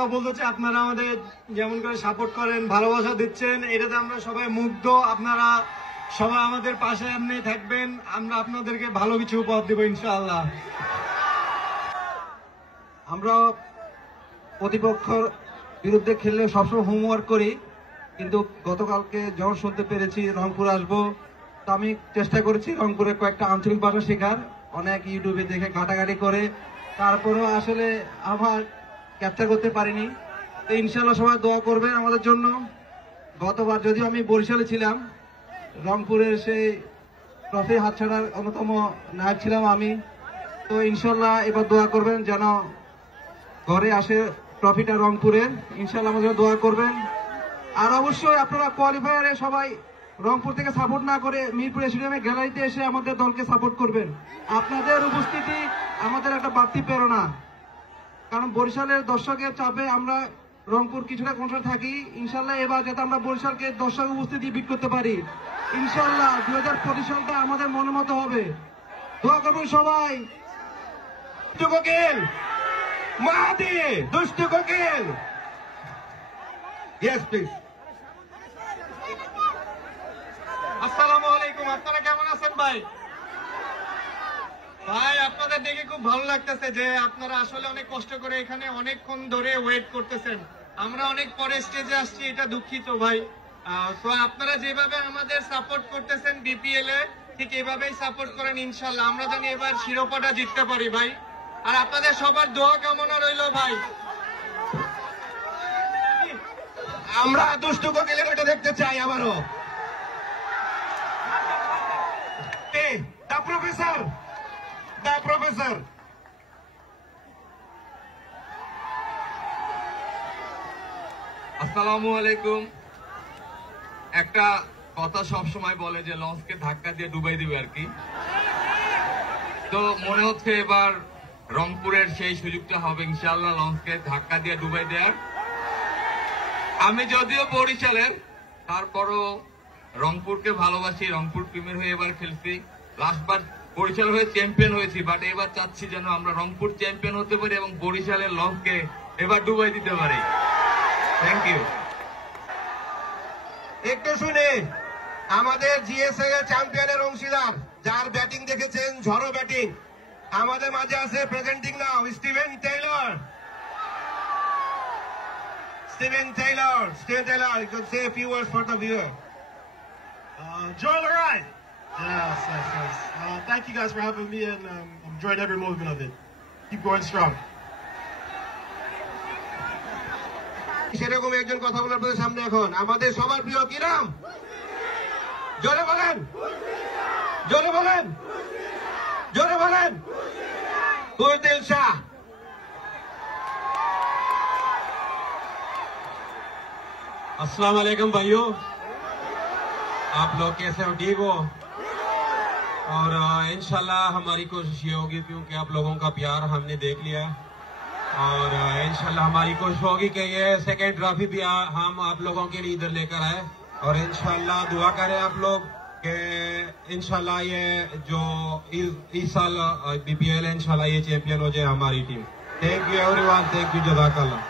কথা বলতে চাই, আপনারা আমাদের যেমন করে সাপোর্ট করেন, ভালোবাসা দিচ্ছেন, এটাতে আমরা সবাই মুগ্ধ। আপনারা সবাই আমাদের পাশে এমনি থাকবেন, আমরা আপনাদেরকে ভালো কিছু উপহার দেবো ইনশাআল্লাহ। আমরা প্রতিপক্ষের বিরুদ্ধে খেললে সবসময় হোমওয়ার্ক করি, কিন্তু গতকালকে যখন শুনতে পেরেছি রংপুর আসবো, তো আমি চেষ্টা করেছি রংপুরের কয়েকটা আঞ্চলিক ভাষা শেখার, অনেক ইউটিউবে দেখে ঘাটাঘাটি করে, তারপরেও আসলে আমার ক্যাপচার করতে পারিনি। তো ইনশাল্লাহ সবাই দোয়া করবেন আমাদের জন্য। গতবার যদিও আমি বরিশালে ছিলাম, রংপুরের সেই ট্রফি হাতছাড়ার অন্যতম নায়ক ছিলাম আমি। তো ইনশাল্লাহ এবার দোয়া করবেন যেন ঘরে আসে ট্রফিটা রংপুরের, ইনশাল্লাহ আমাদের দোয়া করবেন। আর অবশ্যই আপনারা কোয়ালিফায়ারে সবাই রংপুর থেকে সাপোর্ট না করে মিরপুর স্টেডিয়ামে গ্যালারিতে এসে আমাদের দলকে সাপোর্ট করবেন। আপনাদের উপস্থিতি আমাদের একটা বাড়তি প্রেরণা, কারণ বরিশালের দর্শকের চাপে আমরা রংপুর কিছুটা কন্ট্রোল থাকি। ইনশাল্লাহ এবার যাতে আমরা বরিশালকে দর্শক উপস্থিতি বিট করতে পারি, ইনশাল্লাহ 2025 সালটা আমাদের মনের মতো হবে। দোয়া করবেন সবাই। মাহাদি দুষ্টু কোকিল, ইয়েস প্লিজ। আসসালামু আলাইকুম, আপনারা কেমন আছেন ভাই? ভাই আপনাদের দেখে খুব ভালো লাগতেছে যে আপনারা আসলে অনেক কষ্ট করে এখানে অনেকক্ষণ ধরে ওয়েট করতেছেন। আমরা অনেক পরে স্টেজে আসছি, এটা দুঃখিত ভাই। তো আপনারা যেভাবে আমাদের সাপোর্ট করতেছেন বিপিএল এ, ঠিক এভাবেই সাপোর্ট করেন ইনশাল্লাহ। আমরা জানি এবার শিরোপাটা জিততে পারি ভাই, আর আপনাদের সবার দোয়া কামনা রইল ভাই। আমরা দুষ্টু কোকিলের ওটা দেখতে চাই আবারও। দ্য প্রফেসর আসসালামু আলাইকুম। একটা কথা সব সময় বলে যে লঞ্চকে ধাক্কা দিয়ে ডুবাই দিবে আর কি। তো মনে হচ্ছে এবার রংপুরের সেই সুযোগটা হবে ইনশাআল্লাহ, লঞ্চকে ধাক্কা দিয়ে ডুবাই দেওয়ার। আমি যদিও বরিশালের, তারপরও রংপুরকে ভালোবাসি, রংপুর টিমের হয়ে এবার খেলছি। লাস্টবার বরিশাল হয়ে চ্যাম্পিয়ন হয়েছি, বাট এবার চাচ্ছি যেন আমরা রংপুর চ্যাম্পিয়ন হতে পারি এবং বরিশালের লঞ্চকে এবার ডুবাই দিতে পারি। Thank you. একটু শুনে আমাদের জিএসএ চ্যাম্পিয়নের অংশীদার, যার ব্যাটিং দেখেছেন ঝড়ো ব্যাটিং, আমাদের মাঝে আছে presenting now Steven Taylor. Steven Taylor, you can say a few words for the viewer. Enjoy the ride. Yes. Thank you guys for having me, and enjoyed every movement of it. Keep going strong. সেরকম একজন কথা বলার আপনাদের সামনে এখন আমাদের সবার প্রিয় কি নাম? জোরে বলেন, জোরে বলেন, জোরে বলেন। কুলদিল শাহ। अस्सलाम वालेकुम भाइयों, आप लोग कैसे हो? ठीक हो? और इंशाल्लाह हमारी कोशिश ये होगी, क्योंकि आप लोगों का प्यार हमने देख लिया, और इंशाल्लाह हमारी कोशिश होगी कि ये सेकंड ट्रॉफी भी हम आप लोगों के लिए इधर लेकर आए, और इंशाल्लाह दुआ करें आप लोग कि इंशाल्लाह ये जो इस साल बीपीएल इंशाल्लाह ये चैंपियन हो जाए हमारी team. Thank you everyone, thank you, जज़ाकल्लाह।